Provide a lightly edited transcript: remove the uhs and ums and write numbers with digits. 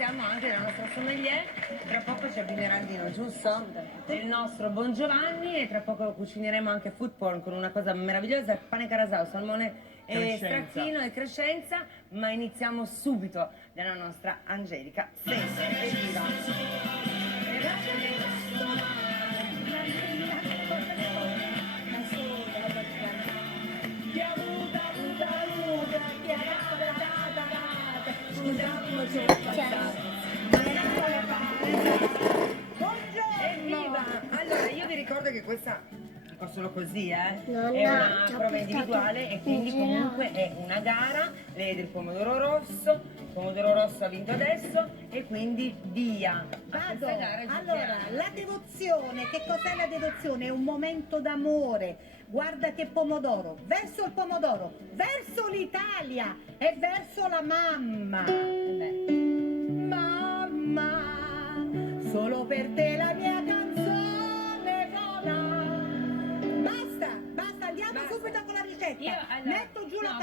ringraziamo anche la nostra sommelier. Tra poco ci abbinerà il vino, giusto? Il nostro buon Giovanni, e tra poco cucineremo anche food porn con una cosa meravigliosa, pane carasau, salmone e strazzino e crescenza, ma iniziamo subito dalla nostra Angelica Senso. Evviva! Evviva! Allora, io vi ricordo che questa, dico solo così, è una prova individuale e quindi comunque è una gara, lei del pomodoro rosso, il pomodoro rosso ha vinto adesso e quindi via. Vado. Allora, la devozione, che cos'è la devozione? È un momento d'amore. Guarda che pomodoro, verso il pomodoro, verso l'Italia e verso la mamma. Mamma, solo per te la mia canzone vola. Basta, andiamo subito con la ricetta. Metto giù la